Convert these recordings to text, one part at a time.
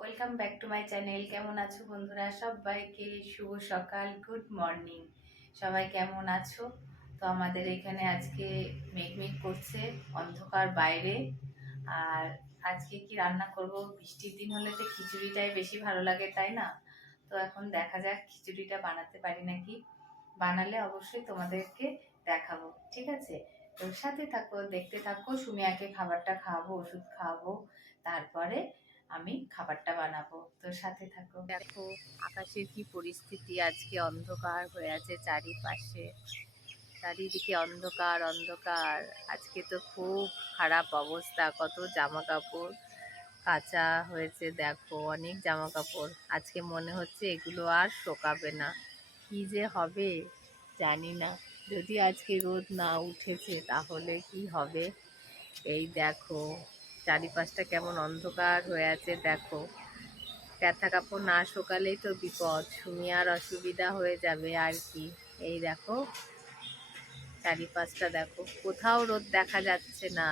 Welcome back to my channel. কেমন আছো বন্ধুরা? সবাইকে শুভ সকাল, গুড মর্নিং। সবাই কেমন আছো? তো আমাদের এখানে আজকে মেঘমেঘ করছে, অন্ধকার বাইরে। আর আজকে কি রান্না করব? বৃষ্টির দিন হলে তো খিচুড়িটাই বেশি ভালো লাগে, তাই না? তো এখন দেখা যাক খিচুড়িটা বানাতে পারি নাকি? বানালে অবশ্যই তোমাদেরকে দেখাবো, ঠিক আছে? তো সাথে থাকো, দেখতে থাকো, সুমিয়াকে খাবারটা খাওয়াবো, ওষুধ খাওয়াবো, তারপরে আমি খাবারটা বানাবো। তো সাথে থাকো। দেখো, আকাশের কি পরিস্থিতি আজকে অন্ধকার হয়ে আছে চারিপাশে। চারিদিকে অন্ধকার অন্ধকার। আজকে তো খুব খারাপ অবস্থা, কত জামা কাপড় কাঁচা হয়েছে, দেখো, অনেক জামা কাপড় আজকে মনে হচ্ছে এগুলো আর শোকাবে না। কি যে হবে, জানি না। যদি আজকে রোদ না উঠেছে, তাহলে কি হবে? এই দেখো চারিপাশটা কেমন অন্ধকার হয়ে আছে, দেখো। ব্যথা কাপড় না শোকালেই তো বিপদ, সুমিয়ার অসুবিধা হয়ে যাবে আর কি। এই দেখো, চারিপাশটা দেখো। কোথাও রোদ দেখা যাচ্ছে না।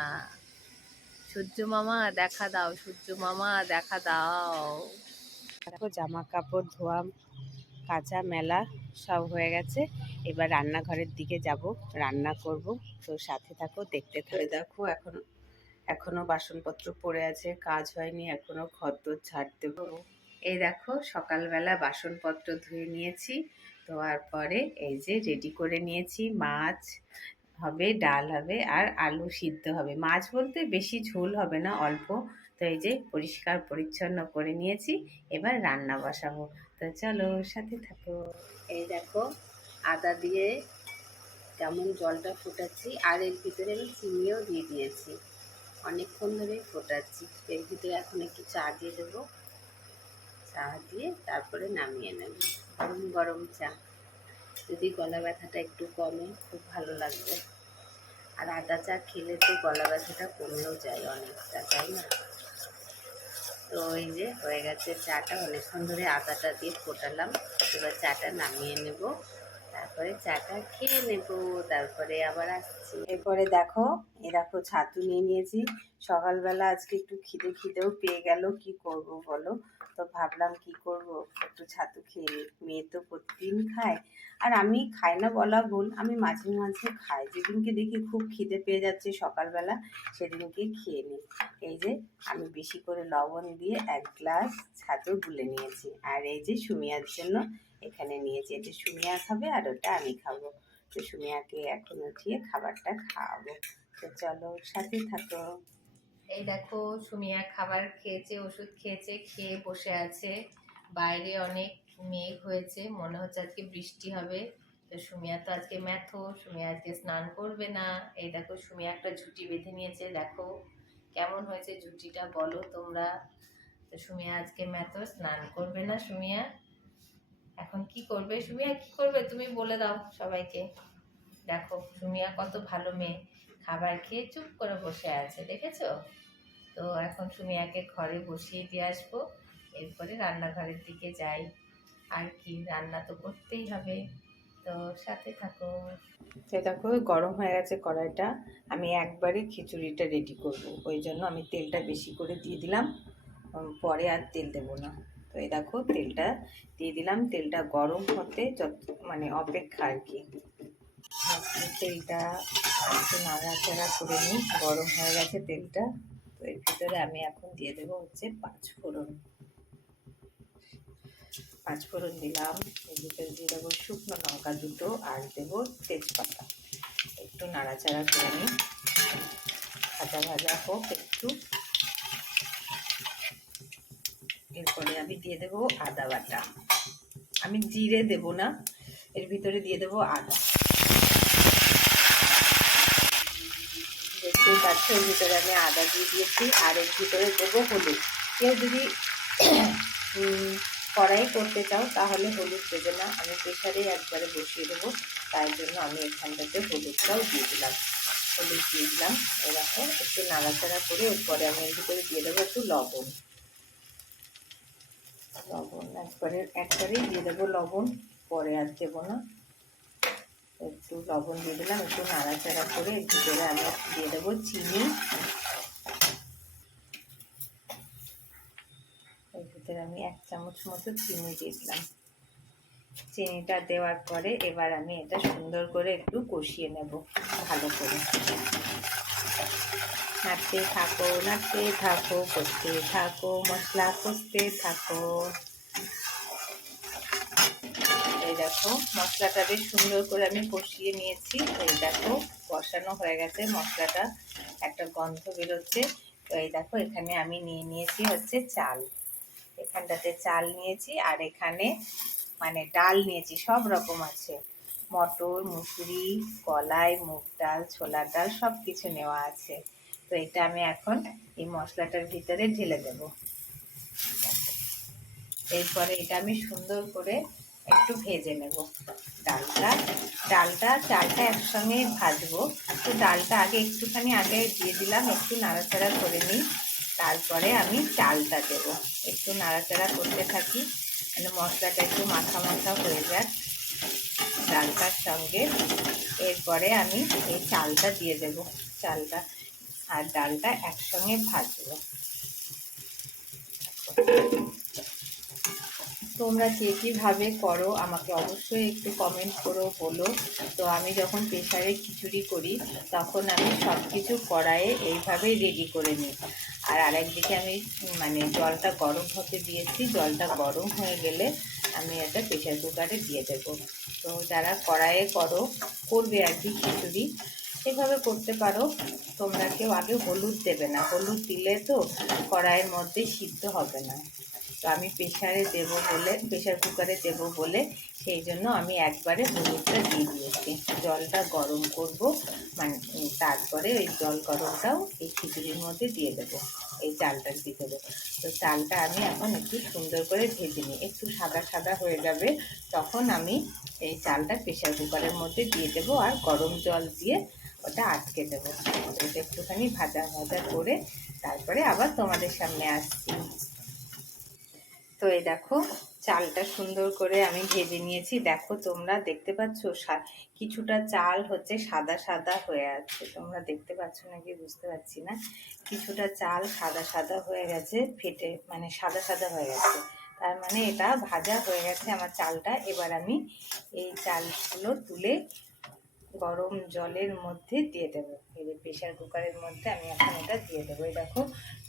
সূর্য মামা, দেখা দাও, সূর্য মামা, দেখা দাও। দেখো, জামা কাপড়, ধোয়া, কাঁচা মেলা সব হয়ে গেছে। এবার রান্নাঘরের দিকে যাব, রান্না করব। তো সাথে থাকো, দেখতে থাকো। দেখো, এখন এখনও বাসনপত্র পড়ে আছে, কাজ হয়নি, এখনও খদ্দর ছাড় দেবো এই দেখো, সকালবেলা বাসনপত্র ধুয়ে নিয়েছি, ধোয়ার পরে এই যে রেডি করে নিয়েছি, মাছ হবে, ডাল হবে আর আলু সিদ্ধ হবে। মাছ বলতে বেশি ঝোল হবে না, অল্প। তো এই যে পরিষ্কার পরিচ্ছন্ন করে নিয়েছি, এবার রান্না বসাবো। তো চলো, সাথে থাকো। এই দেখো, আদা দিয়ে কেমন জলটা ফুটাচ্ছি, আর এর ভিতরে আমি চিনিও দিয়ে দিয়েছি। অনেকক্ষণ ধরে ফোটাচ্ছি। এর ভিতরে এখন একটু চা দিয়ে দেবো। চা দিয়ে তারপরে নামিয়ে নেব। গরম গরম চা। যদি গলা ব্যথাটা একটু কমে, খুব ভালো লাগবে। আর আদা চা খেলে তো গলা ব্যথাটা কমেও যায় অনেকটা, তাই না? তো এই যে হয়ে গেছে চাটা। অনেকক্ষণ ধরে আদাটা দিয়ে ফোটালাম। এবার চাটা নামিয়ে নেব। তারপরে চাটা খেয়ে নেব, তারপরে আবার আসছি। এরপরে দেখো এ দেখো ছাতু নিয়ে নিয়েছি। সকালবেলা আজকে একটু খিদে খিদেও পেয়ে গেল, কি করব বলো? তো ভাবলাম কি করব? একটু ছাতু খেয়ে নিই। মেয়ে তো প্রতিদিন খায়। আর আমি খাই না বলা ভুল, আমি মাঝে মাঝে খাই। যেদিনকে দেখি খুব খিদে পেয়ে যাচ্ছে সকালবেলা, সেদিনকে খেয়ে নিই। এই যে, আমি বেশি করে লবণ দিয়ে এক গ্লাস ছাতু গুলে নিয়েছি। আর এই যে, সুমিয়ার জন্য এখানে নিয়েছি। এটা সুমিয়া খাবে আর ওটা আমি খাব। তো সুমিয়াকে এখন উঠিয়ে খাবারটা খাওয়াবো। তো চলো, সাথে থাকো। এই দেখো, সুমিয়া খাবার খেয়েছে, ওষুধ খেয়েছে, খেয়ে বসে আছে। বাইরে অনেক মেঘ হয়েছে, মনে হচ্ছে আজকে বৃষ্টি হবে। তো সুমিয়া তো আজকে ম্যাথো, সুমিয়া আজকে স্নান করবে না। এই দেখো, সুমিয়া একটা ঝুঁটি বেঁধে নিয়েছে, দেখো। কেমন হয়েছে ঝুঁটিটা বলো তোমরা। তো সুমিয়া আজকে ম্যাথো, স্নান করবে না সুমিয়া। এখন কি করবে? সুমিয়া কি করবে? তুমি বলে দাও সবাইকে। দেখো, সুমিয়া কত ভালো মেয়ে। খাবার খেয়ে চুপ করে বসে আছে, দেখেছ? তো এখন সুমিয়াকে ঘরে বসিয়ে দিয়ে আসব, এরপরে রান্নাঘরের দিকে যাই। আর কি রান্না তো করতেই হবে। তো সাথে থাকো। সে দেখো, গরম হয়ে গেছে কড়াইটা। আমি একবারে খিচুড়িটা রেডি করব। ওই জন্য আমি তেলটা বেশি করে দিয়ে দিলাম। পরে আর তেল দেবো না। তো এই দেখো, তেলটা দিয়ে দিলাম। তেলটা গরম হতে যত মানে অপেক্ষা আর কি। তেলটা একটু নাড়াচাড়া করে নিই। গরম হয়ে গেছে তেলটা। তো এর ভিতরে আমি এখন দিয়ে দেবো হচ্ছে পাঁচ ফোড়ন। পাঁচ ফোড়ন দিলাম। এর ভিতরে দিয়ে দেবো শুকনো লঙ্কা দুটো আর দেবো তেজপাতা। একটু নাড়াচাড়া করে নিই। ভাজা ভাজা হোক একটু। এরপরে আমি দিয়ে দেবো আদা বাটা। আমি জিরে দেব না, এর ভিতরে দিয়ে দেবো আদা। পাচ্ছ এর ভিতরে আমি আদা দিয়ে দিয়েছি আর এর ভিতরে দেবো হলুদ। কেউ যদি কড়াই করতে চাও তাহলে হলুদ দেবে না, আমি প্রেশারেই একবারে বসিয়ে দেবো তাই জন্য আমি এখানটাতে হলুদটাও দিয়ে দিলাম। হলুদ দিয়ে দিলাম। এরকম একটু নাড়াচাড়া করে এরপরে আমি এর ভিতরে দিয়ে দেবো একটু লবণ। লবণ একবারে, একবারেই দিয়ে দেবো লবণ, পরে আর দেবো না। একটু লবণ দিয়ে দিলাম, একটু নাড়াচাড়া করে এর ভিতরে আমি দিয়ে দেবো চিনি। ভিতরে আমি এক চামচ মতো চিনি দিয়ে দিলাম। চিনিটা দেওয়ার পরে এবার আমি এটা সুন্দর করে একটু কষিয়ে নেব, ভালো করে। নাড়তে থাকো নাড়তে থাকো, কষতে থাকো, মশলা কষতে থাকো। দেখো, মশলাটা বেশ সুন্দর করে আমি কষিয়ে নিয়েছি। এই দেখো, কষানো হয়ে গেছে মশলাটা। একটা গন্ধ বেরোচ্ছে। তো এই দেখো, এখানে আমি নিয়ে নিয়েছি হচ্ছে চাল। এখানটাতে চাল নিয়েছি আর এখানে মানে ডাল নিয়েছি, সব রকম আছে। মটর, মুসুরি, কলাই, মুগ ডাল, ছোলার ডাল সব কিছু নেওয়া আছে। তো এটা আমি এখন এই মশলাটার ভিতরে ঢেলে দেব। এরপরে এটা আমি সুন্দর করে একটু ভেজে নেব ডালটা। ডালটা, চালটা একসঙ্গে ভাজবো। তো ডালটা আগে একটুখানি আগে দিয়ে দিলাম, একটু নাড়াচাড়া করে নিই। তারপরে আমি চালটা দেবো। একটু নাড়াচাড়া করতে থাকি মানে মশলাটা একটু মাথা মাথা হয়ে যাক ডালটার সঙ্গে। এরপরে আমি এই চালটা দিয়ে দেব। চালটা আর ডালটা একসঙ্গে ভাজবো। তোমরা কে কীভাবে করো, আমাকে অবশ্যই একটু কমেন্ট করো, বলো। তো আমি যখন প্রেশারে খিচুড়ি করি, তখন আমি সব কিছু কড়াইয়ে এইভাবেই রেডি করে নিই। আর আরেকদিকে আমি মানে জলটা গরম হতে দিয়েছি, জলটা গরম হয়ে গেলে আমি এটা প্রেশার কুকারে দিয়ে দেবো। তো যারা কড়াইয়ে করো, করবে আর কি খিচুড়ি। এভাবে করতে পারো। তোমরা কেউ আগে হলুদ দেবে না। হলুদ দিলে তো কড়াইয়ের মধ্যে সিদ্ধ হবে না। তো আমি প্রেশারে দেব বলে প্রেশার কুকারে দেব বলে সেই জন্য আমি একবারে হলুদটা দিয়ে দিয়েছি। জলটা গরম করব মানে তারপরে ওই জল গরমটাও এই খিচুড়ির মধ্যে দিয়ে দেব, এই চালটার ভিতরে। তো চালটা আমি এখন একটু সুন্দর করে ভেজে নিই। একটু সাদা সাদা হয়ে যাবে, তখন আমি এই চালটা প্রেশার কুকারের মধ্যে দিয়ে দেবো আর গরম জল দিয়ে ওটা আটকে দেবো। ওটা একটুখানি ভাজা ভাজা করে তারপরে আবার তোমাদের সামনে আসছি। তো এই দেখো, চালটা সুন্দর করে আমি ভেজে নিয়েছি। দেখো তোমরা দেখতে পাচ্ছ কিছুটা চাল হচ্ছে সাদা সাদা হয়ে আছে। তোমরা দেখতে পাচ্ছ নাকি বুঝতে পারছি না। কিছুটা চাল সাদা সাদা হয়ে গেছে, ফেটে মানে সাদা সাদা হয়ে গেছে। তার মানে এটা ভাজা হয়ে গেছে আমার চালটা। এবার আমি এই চালগুলো তুলে গরম জলের মধ্যে দিয়ে দেবো। এই যে প্রেশার কুকারের মধ্যে আমি এখন এটা দিয়ে দেবো। এই দেখো,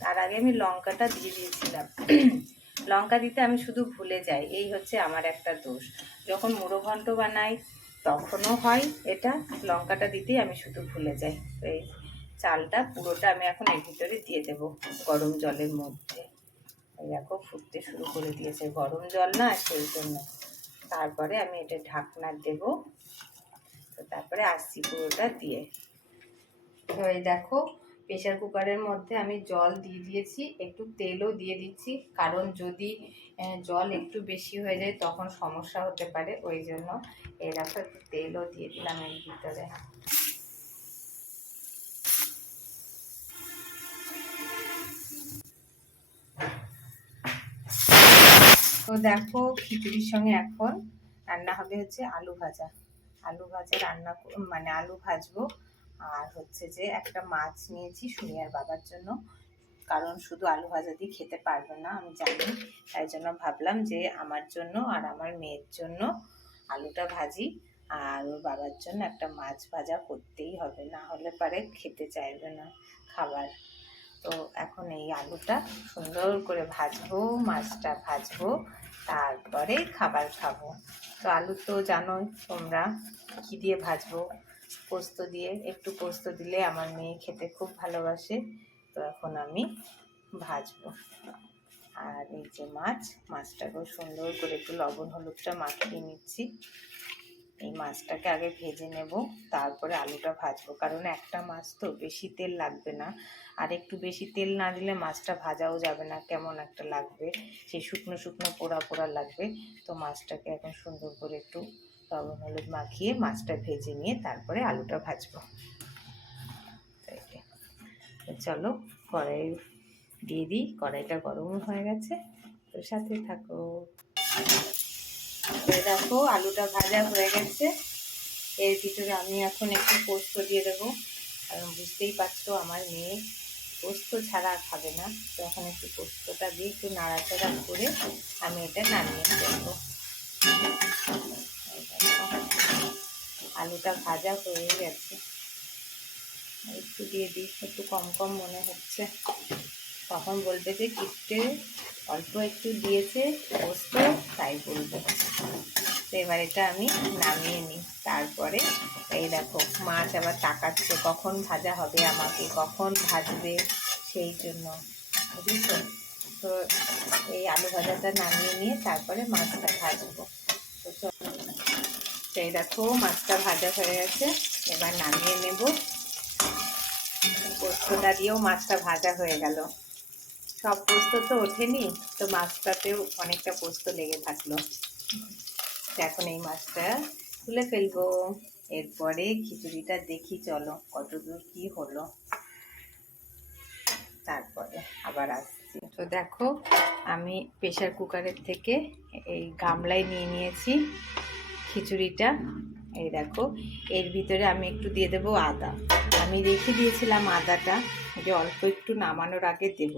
তার আগে আমি লঙ্কাটা দিয়ে দিয়েছিলাম। লঙ্কা দিতে আমি শুধু ভুলে যাই, এই হচ্ছে আমার একটা দোষ। যখন মুড়ো ঘন্ট বানাই, তখনও হয় এটা, লঙ্কাটা দিতেই আমি শুধু ভুলে যাই। এই চালটা পুরোটা আমি এখন এর ভিতরে দিয়ে দেব গরম জলের মধ্যে। দেখো, ফুটতে শুরু করে দিয়েছে। গরম জল না, সেই জন্য। তারপরে আমি এটা ঢাকনা দেব। তো তারপরে আসছি পুরোটা দিয়ে। এই দেখো প্রেশার কুকারের মধ্যে আমি জল দিয়ে দিয়েছি, একটু তেলও দিয়ে দিচ্ছি। কারণ যদি জল একটু বেশি হয়ে যায় তখন সমস্যা হতে পারে, ওই জন্য দেখো একটু তেলও দিয়ে দিলাম এর ভিতরে। তো দেখো খিচুড়ির সঙ্গে এখন রান্না হবে হচ্ছে আলু ভাজা। আলু ভাজা রান্না মানে আলু ভাজবো। আর হচ্ছে যে একটা মাছ নিয়েছি সুনিয়ার বাবার জন্য। কারণ শুধু আলু ভাজা দিয়ে খেতে পারবে না, আমি জানি। তাই জন্য ভাবলাম যে আমার জন্য আর আমার মেয়ের জন্য আলুটা ভাজি আর ওর বাবার জন্য একটা মাছ ভাজা করতেই হবে, না হলে পারে খেতে চাইবে না খাবার। তো এখন এই আলুটা সুন্দর করে ভাজবো, মাছটা ভাজবো, তারপরে খাবার খাব। তো আলু তো জানোই তোমরা কী দিয়ে ভাজবো? পোস্ত দিয়ে, একটু পোস্ত দিলে আমার মেয়ে খেতে খুব ভালোবাসে। তো এখন আমি ভাজবো। আর এই যে মাছ, মাছটাকেও সুন্দর করে একটু লবণ হলুদটা মাখিয়ে নিচ্ছি। এই মাছটাকে আগে ভেজে নেব, তারপরে আলুটা ভাজবো। কারণ একটা মাছ তো বেশি তেল লাগবে না। আর একটু বেশি তেল না দিলে মাছটা ভাজাও যাবে না, কেমন একটা লাগবে। সেই শুকনো শুকনো পোড়া পোড়া লাগবে। তো মাছটাকে এখন সুন্দর করে একটু লবণ হলুদ মাখিয়ে মাছটা ভেজে নিয়ে তারপরে আলুটা ভাজবো। চলো কড়াই দিয়ে দিই। কড়াইটা গরম হয়ে গেছে। তো সাথে থাকো। দেখো আলুটা ভাজা হয়ে গেছে। এর ভিতরে আমি এখন একটু পোস্ত দিয়ে দেবো। কারণ বুঝতেই পারছ আমার মেয়ে পোস্ত ছাড়া খাবে না। তো এখন একটু পোস্তটা দিয়ে একটু নাড়াচাড়া করে আমি এটা নামিয়ে দেখো, আলুটা ভাজা হয়ে গেছে। একটু দিয়ে দিই, একটু কম কম মনে হচ্ছে। তখন বলবে যে কিপটে অল্প একটু দিয়েছে পোস্ত, তাই বলবে। তো এবার এটা আমি নামিয়ে নিই। তারপরে এই দেখো, মাছ আবার তাকাচ্ছে, কখন ভাজা হবে আমাকে, কখন ভাজবে সেই জন্য। বুঝেছ? তো এই আলু ভাজাটা নামিয়ে নিয়ে তারপরে মাছটা ভাজবো। তো চলো। এই দেখো, মাছটা ভাজা হয়ে গেছে। এবার নামিয়ে নেব। পোস্তটা দিয়েও মাছটা ভাজা হয়ে গেল। সব পোস্ত তো ওঠেনি, তো মাছটাতেও অনেকটা পোস্ত লেগে থাকল। এখন এই মাছটা তুলে ফেলব। এরপরে খিচুড়িটা দেখি, চলো কতদূর কি হলো। তারপরে আবার আসছি। তো দেখো, আমি প্রেশার কুকারের থেকে এই গামলায় নিয়ে নিয়েছি। খিচুড়িটা। এই দেখো, এর ভিতরে আমি একটু দিয়ে দেবো আদা। আমি রেখে দিয়েছিলাম আদাটা, যে অল্প একটু নামানোর আগে দেব।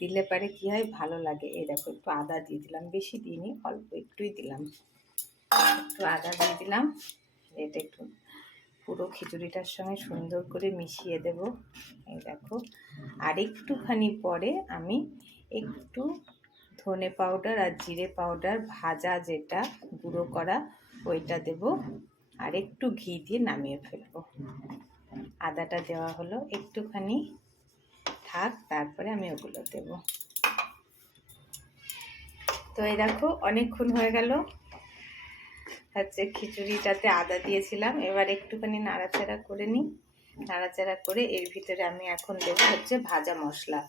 দিলে পারে কি হয়, ভালো লাগে। এই দেখো, একটু আদা দিয়ে দিলাম। বেশি দিইনি, অল্প একটুই দিলাম। একটু আদা দিয়ে দিলাম। এটা একটু পুরো খিচুড়িটার সঙ্গে সুন্দর করে মিশিয়ে দেব। এই দেখো, আর একটুখানি পরে আমি একটু ধনে পাউডার আর জিরে পাউডার ভাজা যেটা, গুঁড়ো করা ওইটা দেব আর একটু ঘি দিয়ে নামিয়ে ফেলব। আদাটা দেওয়া হলো একটুখানি। থাক, তারপরে আমি ওগুলো দেব। তো এই দেখো, অনেকক্ষণ হয়ে গেল। হচ্ছে খিচুড়িটাতে আদা দিয়েছিলাম। এবার একটুখানি নাড়াচাড়া করে নিই। নাড়াচাড়া করে এর ভিতরে আমি এখন দেবো হচ্ছে ভাজা মশলা।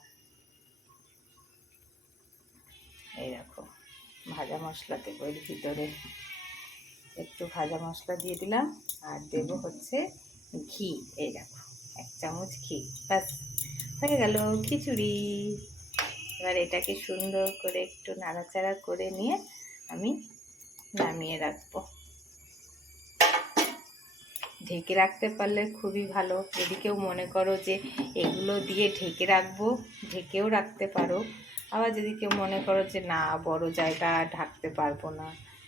এই দেখো, ভাজা মশলা দেবো এর ভিতরে। একটু ভাজা মশলা দিয়ে দিলাম আর দেবো হচ্ছে ঘি। এই দেখো এক চামচ ঘি ব্যাস হয়ে গেল খিচুড়ি। এবার এটাকে সুন্দর করে একটু নাড়াচাড়া করে নিয়ে আমি নামিয়ে রাখব। ঢেকে রাখতে পারলে খুবই ভালো। যদি কেউ মনে করো যে এগুলো দিয়ে ঢেকে রাখব ঢেকেও রাখতে পারো। আবার যদি কেউ মনে করো যে না বড় জায়গা ঢাকতে পারব না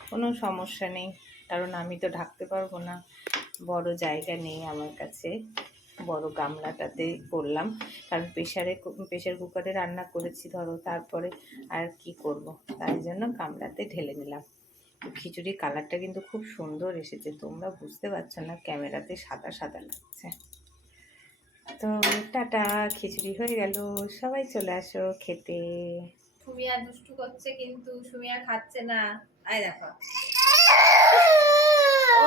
কোনো সমস্যা নেই। কারণ আমি তো ঢাকতে পারব না। বড় জায়গা নেই আমার কাছে। বড় গামলাটাতে করলাম। কারণ প্রেশারে প্রেশার কুকারে রান্না করেছি ধরো, তারপরে আর কি করব? তাই জন্য গামলাতে ঢেলে নিলাম। খিচুড়ির কালারটা কিন্তু খুব সুন্দর এসেছে। তোমরা বুঝতে পারছ না ক্যামেরাতে সাদা সাদা লাগছে। তো টাটা, খিচুড়ি হয়ে গেল। সবাই চলে আসো খেতে। সুমিয়া দুষ্টু করছে কিন্তু সুমিয়া খাচ্ছে না। আয় দেখো।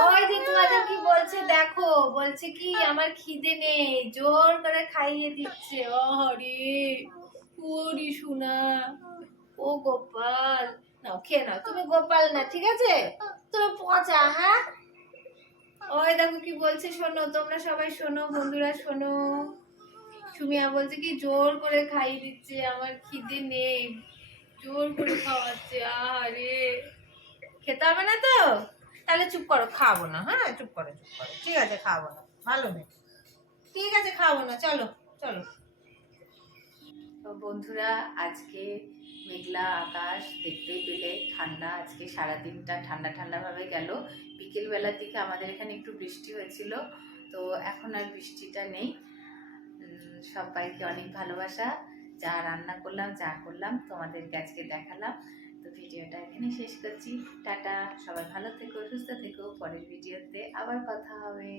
ওই যে তোমাদের কি বলছে, দেখো, বলছে কি, আমার খিদে নেই, জোর করে খাইয়ে দিচ্ছে। ও হরি সোনা। ও গোপাল, নাও, খেয়ে নাও। তুমি গোপাল না, ঠিক আছে? তুমি পচা হ্যাঁ? ওই দেখো কি বলছে, শোনো, তোমরা সবাই শোনো, বন্ধুরা শোনো। সুমিয়া বলছে কি, জোর করে খাইয়ে দিচ্ছে, আমার খিদে নেই। জোর করে খাওয়াচ্ছে আরে খেতে হবে না তো? তাহলে চুপ করো, খাব না হ্যাঁ? চুপ করো চুপ করো। ঠিক আছে, খাব না। ভালো নেই। ঠিক আছে, খাব না, চলো চলো। তো বন্ধুরা, আজকে মেঘলা আকাশ দেখতেই পেলে, ঠান্ডা, আজকে সারাদিনটা ঠান্ডা ঠান্ডাভাবে গেল। বিকেলবেলার দিকে আমাদের এখানে একটু বৃষ্টি হয়েছিল, তো এখন আর বৃষ্টিটা নেই। সবাইকে অনেক ভালোবাসা, যা রান্না করলাম, যা করলাম, তোমাদেরকে আজকে দেখালাম। তো ভিডিওটা এখানে শেষ করছি। টাটা, সবাই ভালো থেকো, সুস্থ থেকো। পরের ভিডিওতে আবার কথা হবে।